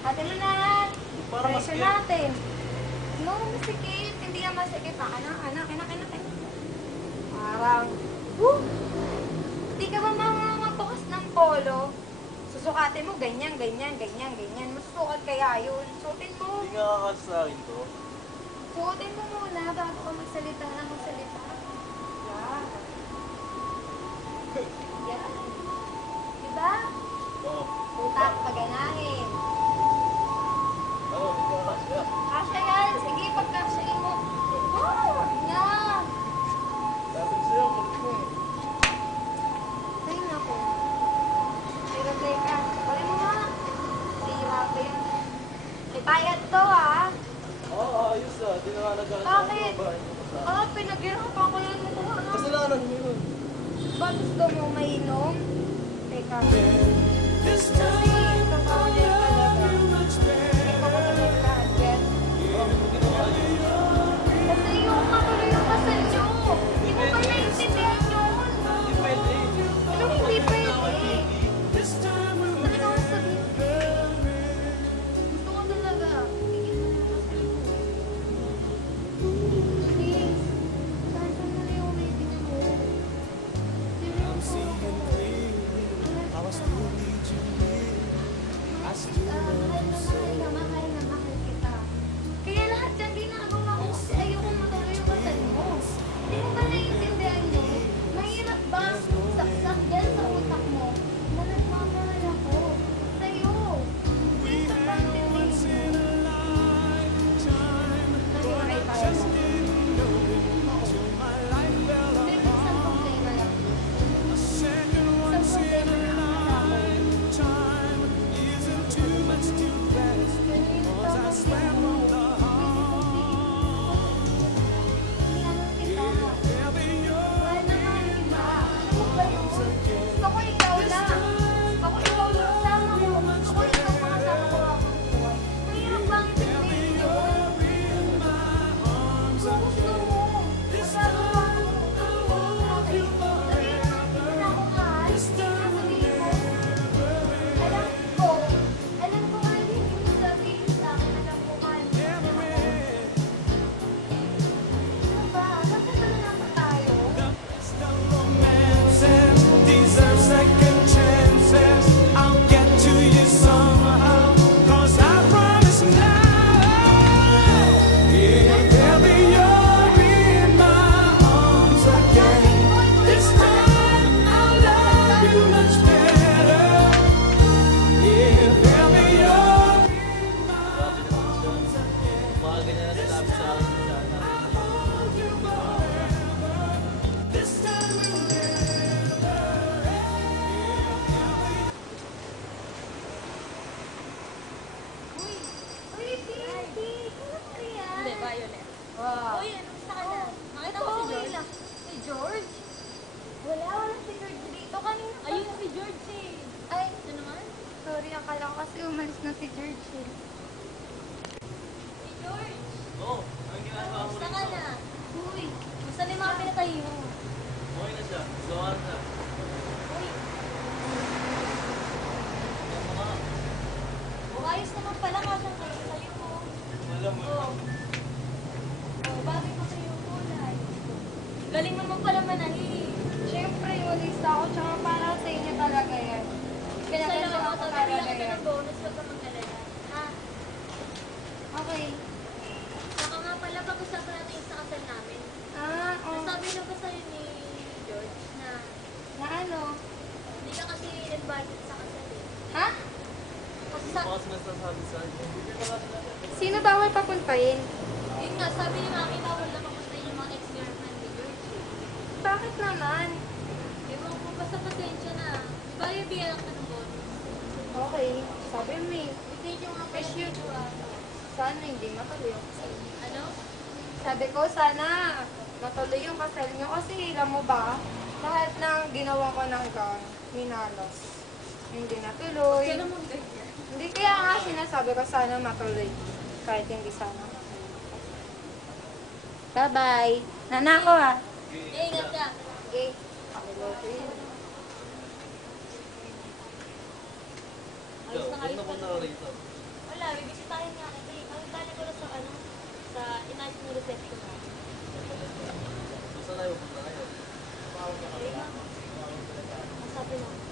Atin na na. Para Presyo masikip. natin. No, masikip. Hindi yan masikip. Anak. Parang, Hindi ka ba magbukas ng polo? Susukatin mo, ganyan. Masusukat kaya yun. Suotin mo. Hindi nga kakasa sa akin to. Suotin mo muna bago ka magsalita. Yan. Diba? Oo. Utak, paganahin. Oo, hindi nga kakasa. Kasya yan. Sige, pagkasyain mo. Yan. Sabi ko sa'yo, kulit mo eh. Ay, naku. Pero teka, pala mo nga. Hirapin. May bayad to, ah. Oo, ayos ah. Di na nga nagkakasa. Bakit? Pinaghirapan ko yan mo. Kasalanan mo yun. Ba gusto mo mainom? Teka. This Kasi, time kapawin talaga. much better. Ikaw ko na may gadget. Bakit mo ginawa yun? Kasi yung matuloy yung kasal nyo. Hindi mo ba naiintindihan yun? Hindi pwede. Anong hindi pwede? This time we'll Talaga ako sabihin. Gusto ko talaga. Tigil mo na kasi. Please. Saan ka na yung baby niyo mo? I'm seeing clearly. I still need you near. I still love you so. Mahal kita. Kaya lahat yan ginagawa ko kasi ayoko matuloy yung kasal mo. Hindi mo ba naiintindihan yun? Mahirap ba saksak yan sa utak mo na nagmamahal ako sa'yo? Please, In a lifetime, Nariwalay tayo just mo. didn't know it till my life fell May apart. isang problema lang. A second once in a lifetime isn't too much to ask. 'Cause I swear from the ever you're Ako ikaw lang. Ako ikaw lang kasama mo. Ako ikaw makasama ko habang buhay. Mahirap bang intindihin yun? Kung gusto mo, magagawa mo. Okay. Sabihin mo, hindi na ako mahal. Hindi na sabihin mo. Alam ko nga hindi mo sabihin sa akin. Alam ko mahal mo. Ano ba? Bakit ba na naman tayo? romances deserve second chances. I'll get to you somehow, 'cause I promise now, if ever you're in my arms again, this time I'll love you much better. If ever you're in my arms again, Mga ganyan na sinabi sa akin sana. I'll hold you forever. This time we'll never Uy, Pinky! Ano ba yan? Hindi, violet. Wow. Uy, ano gusto ka na? Nakita mo si Okay George? lang. Si George? Wala si George dito. Kanina pa. Ayun si George eh. Ay, Ito naman? sorry. Akala ko kasi umalis na si George eh. Si George! Oo, ang ginagawa mo Gusto rin ka to. na? Uy, Gusto na yung mga pinatay mo? Okay na siya. Gawa na. Uy, Yan mo nga. ayos naman pala kasyang kayo sa'yo mo. Alam mo. Oh. Oh, bagay ko sa'yo yung kulay. Galing mo naman pala manahi. syempre ulista ako. Tsaka para sa inyo talaga yan. Pinaganda Salamat ako at talaga bigyan kita yan. ng bonus pag ka mag-alala. Ha? Okay. Saka nga pala pag-usapan natin yung sa kasal namin. Nasabi na ba sa'yo ni George na Na ano? hindi ka kasi invited sa kasal eh? Ha? Kasi sa... Baka sinasabi sa akin. Hindi ka lang natin. Sino bawal papuntahin? Yun nga, sabi ni Mami, bawal na kamustahin yung mga ex-girlfriend ni George eh. Bakit naman? Ewan ko, basta pasensya na. Diba yung bigyan lang ka ng bonus? Okay. Sabi mo eh. Bigay nyo nga pala Sure. dito ah. Sana hindi matuloy yung kasal. Ano? Sabi ko, sana matuloy yung kasal nyo. Kasi alam mo ba, lahat ng ginawa ko ng gang, minalos. Hindi natuloy. Kaya naman ganyan. Hindi kaya nga sinasabi ko sana matuloy. Kahit hindi sana. Bye-bye. Nanako ah. Eh, ingat ka. Okay. I love you. Ayos na Ikaw, ayos huwag na ka. muna rito. Wala bibisitahin nga kita eh. Ang galing ko lang sa ano, sa inayos ng reception namin. Gusto tayo punta ngayon. Ayun nga. Ang sabi na,